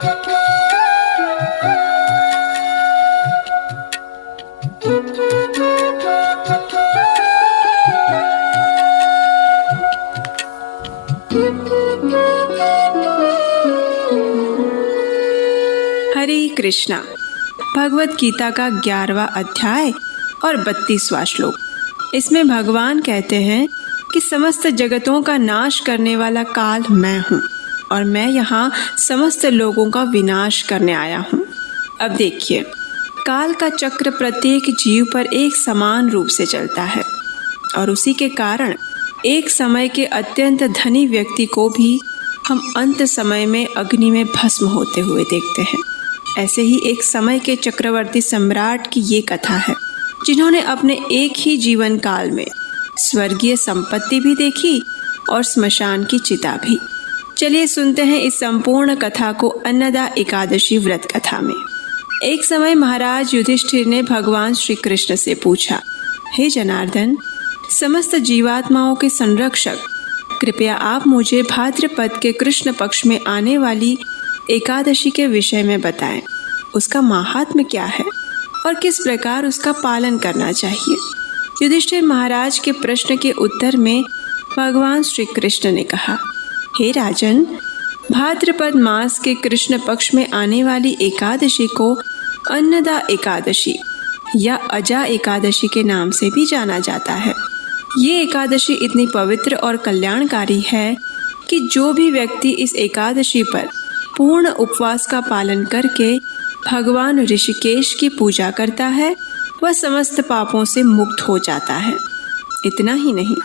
हरे कृष्णा। भगवत गीता का 11वां अध्याय और 32वां श्लोक। इसमें भगवान कहते हैं कि समस्त जगतों का नाश करने वाला काल मैं हूँ और मैं यहाँ समस्त लोगों का विनाश करने आया हूँ। अब देखिए, काल का चक्र प्रत्येक जीव पर एक समान रूप से चलता है और उसी के कारण एक समय के अत्यंत धनी व्यक्ति को भी हम अंत समय में अग्नि में भस्म होते हुए देखते हैं। ऐसे ही एक समय के चक्रवर्ती सम्राट की ये कथा है, जिन्होंने अपने एक ही जीवन काल में स्वर्गीय संपत्ति भी देखी और स्मशान की चिता भी। चलिए सुनते हैं इस संपूर्ण कथा को अन्नदा एकादशी व्रत कथा में। एक समय महाराज युधिष्ठिर ने भगवान श्री कृष्ण से पूछा, हे जनार्दन, समस्त जीवात्माओं के संरक्षक, कृपया आप मुझे भाद्रपद के कृष्ण पक्ष में आने वाली एकादशी के विषय में बताएं। उसका माहात्म्य क्या है और किस प्रकार उसका पालन करना चाहिए। युधिष्ठिर महाराज के प्रश्न के उत्तर में भगवान श्री कृष्ण ने कहा, हे राजन, भाद्रपद मास के कृष्ण पक्ष में आने वाली एकादशी को अन्नदा एकादशी या अजा एकादशी के नाम से भी जाना जाता है। ये एकादशी इतनी पवित्र और कल्याणकारी है कि जो भी व्यक्ति इस एकादशी पर पूर्ण उपवास का पालन करके भगवान ऋषिकेश की पूजा करता है, वह समस्त पापों से मुक्त हो जाता है। इतना ही नहीं,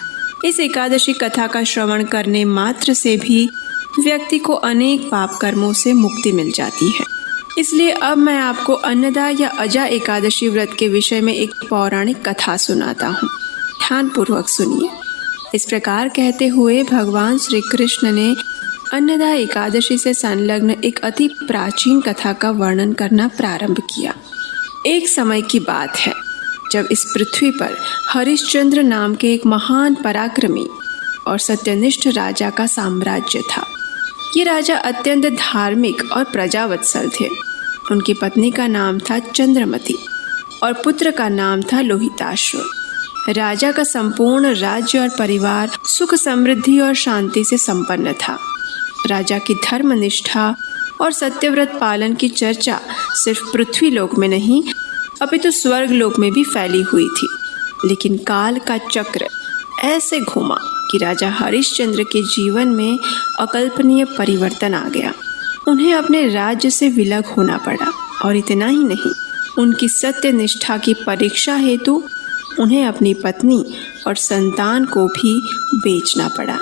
इस एकादशी कथा का श्रवण करने मात्र से भी व्यक्ति को अनेक पाप कर्मों से मुक्ति मिल जाती है। इसलिए अब मैं आपको अन्नदा या अजा एकादशी व्रत के विषय में एक पौराणिक कथा सुनाता हूँ। ध्यान पूर्वक सुनिए। इस प्रकार कहते हुए भगवान श्री कृष्ण ने अन्नदा एकादशी से संलग्न एक अति प्राचीन कथा का वर्णन करना प्रारंभ किया। एक समय की बात है जब इस पृथ्वी पर हरिश्चंद्र नाम के एक महान पराक्रमी और सत्यनिष्ठ राजा का साम्राज्य था। ये राजा अत्यंत धार्मिक और प्रजावत्सल थे। उनकी पत्नी का नाम था चंद्रमती और पुत्र का नाम था लोहिताश्व। राजा का संपूर्ण राज्य और परिवार सुख समृद्धि और शांति से संपन्न था। राजा की धर्मनिष्ठा और सत्यव्रत पालन की चर्चा सिर्फ पृथ्वी लोक में नहीं, अपितु स्वर्ग लोक में भी फैली हुई थी। लेकिन काल का चक्र ऐसे घूमा कि राजा हरिश्चंद्र के जीवन में अकल्पनीय परिवर्तन आ गया। उन्हें अपने राज्य से विलग होना पड़ा और इतना ही नहीं, उनकी सत्यनिष्ठा की परीक्षा हेतु उन्हें अपनी पत्नी और संतान को भी बेचना पड़ा।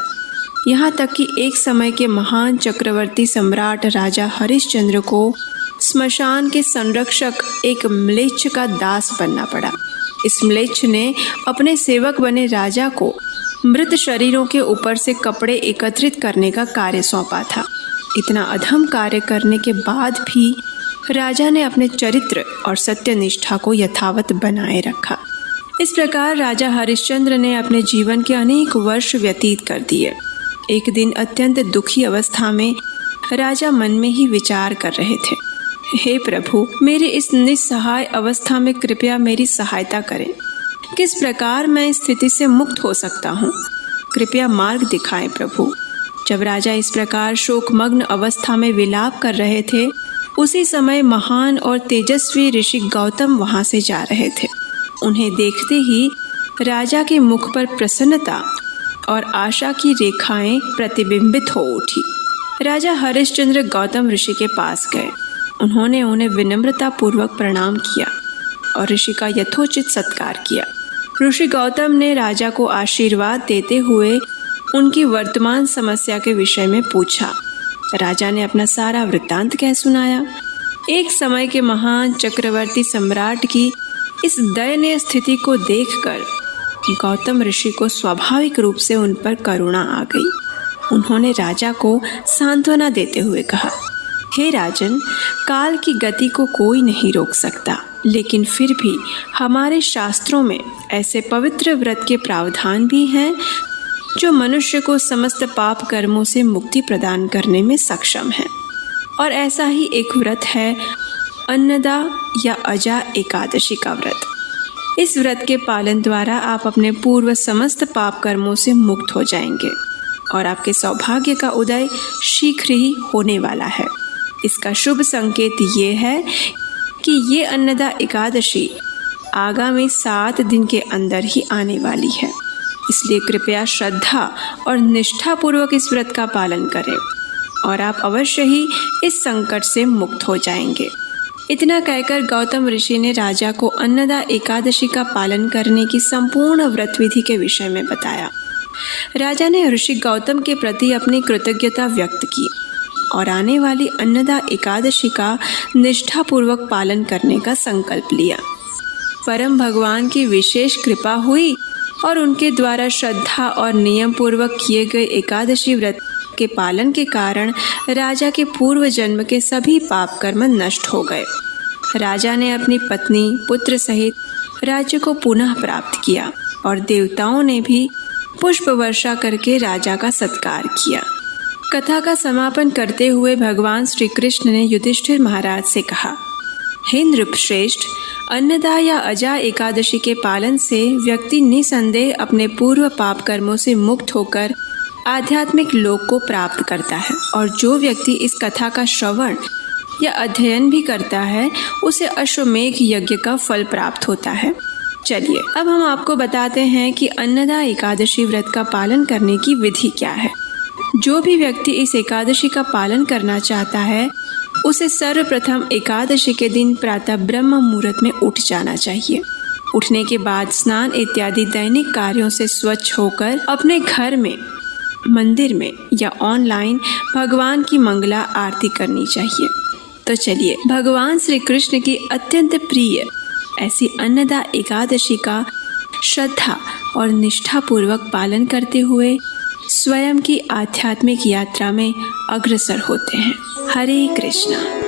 यहाँ तक कि एक समय के महान चक्रवर्ती सम्राट राजा हरिश्चंद्र को स्मशान के संरक्षक एक म्लेच्छ का दास बनना पड़ा। इस म्लेच्छ ने अपने सेवक बने राजा को मृत शरीरों के ऊपर से कपड़े एकत्रित करने का कार्य सौंपा था। इतना अधम कार्य करने के बाद भी राजा ने अपने चरित्र और सत्यनिष्ठा को यथावत बनाए रखा। इस प्रकार राजा हरिश्चंद्र ने अपने जीवन के अनेक वर्ष व्यतीत कर दिए। एक दिन अत्यंत दुखी अवस्था में राजा मन में ही विचार कर रहे थे, हे प्रभु, मेरे इस निस्सहाय अवस्था में कृपया मेरी सहायता करें। किस प्रकार मैं इस स्थिति से मुक्त हो सकता हूँ? कृपया मार्ग दिखाएं प्रभु। जब राजा इस प्रकार शोकमग्न अवस्था में विलाप कर रहे थे, उसी समय महान और तेजस्वी ऋषि गौतम वहाँ से जा रहे थे। उन्हें देखते ही राजा के मुख पर प्रसन्नता और आशा की रेखाएं प्रतिबिंबित हो उठी। राजा हरिश्चंद्र गौतम ऋषि के पास गए। उन्होंने उन्हें विनम्रता पूर्वक प्रणाम किया और ऋषि का यथोचित सत्कार किया। ऋषि गौतम ने राजा को आशीर्वाद देते हुए उनकी वर्तमान समस्या के विषय में पूछा। राजा ने अपना सारा वृत्तांत कह सुनाया। एक समय के महान चक्रवर्ती सम्राट की इस दयनीय स्थिति को देखकर गौतम ऋषि को स्वाभाविक रूप से उन पर करुणा आ गई। उन्होंने राजा को सांत्वना देते हुए कहा, हे राजन, काल की गति को कोई नहीं रोक सकता, लेकिन फिर भी हमारे शास्त्रों में ऐसे पवित्र व्रत के प्रावधान भी हैं जो मनुष्य को समस्त पाप कर्मों से मुक्ति प्रदान करने में सक्षम है। और ऐसा ही एक व्रत है अन्नदा या अजा एकादशी का व्रत। इस व्रत के पालन द्वारा आप अपने पूर्व समस्त पाप कर्मों से मुक्त हो जाएंगे और आपके सौभाग्य का उदय शीघ्र ही होने वाला है। इसका शुभ संकेत ये है कि ये अन्नदा एकादशी आगामी 7 दिन के अंदर ही आने वाली है। इसलिए कृपया श्रद्धा और निष्ठा पूर्वक इस व्रत का पालन करें और आप अवश्य ही इस संकट से मुक्त हो जाएंगे। इतना कहकर गौतम ऋषि ने राजा को अन्नदा एकादशी का पालन करने की संपूर्ण व्रत विधि के विषय में बताया। राजा ने ऋषि गौतम के प्रति अपनी कृतज्ञता व्यक्त की और आने वाली अन्नदा एकादशी का निष्ठापूर्वक पालन करने का संकल्प लिया। परम भगवान की विशेष कृपा हुई और उनके द्वारा श्रद्धा और नियम पूर्वक किए गए एकादशी व्रत के पालन के कारण राजा के पूर्व जन्म के सभी पाप कर्म नष्ट हो गए। राजा ने अपनी पत्नी पुत्र सहित राज्य को पुनः प्राप्त किया और देवताओं ने भी पुष्प वर्षा करके राजा का सत्कार किया। कथा का समापन करते हुए भगवान श्री कृष्ण ने युधिष्ठिर महाराज से कहा, हे नृपश्रेष्ठ, अन्नदा या अजा एकादशी के पालन से व्यक्ति निसंदेह अपने पूर्व पाप कर्मों से मुक्त होकर आध्यात्मिक लोक को प्राप्त करता है और जो व्यक्ति इस कथा का श्रवण या अध्ययन भी करता है उसे अश्वमेघ यज्ञ का फल प्राप्त होता है। चलिए अब हम आपको बताते हैं कि अन्नदा एकादशी व्रत का पालन करने की विधि क्या है। जो भी व्यक्ति इस एकादशी का पालन करना चाहता है उसे सर्वप्रथम एकादशी के दिन प्रातः ब्रह्म मुहूर्त में उठ जाना चाहिए। उठने के बाद स्नान इत्यादि दैनिक कार्यों से स्वच्छ होकर अपने घर में, मंदिर में या ऑनलाइन भगवान की मंगला आरती करनी चाहिए। तो चलिए भगवान श्री कृष्ण की अत्यंत प्रिय ऐसी अन्नदा एकादशी का श्रद्धा और निष्ठा पूर्वक पालन करते हुए स्वयं की आध्यात्मिक यात्रा में अग्रसर होते हैं। हरे कृष्णा।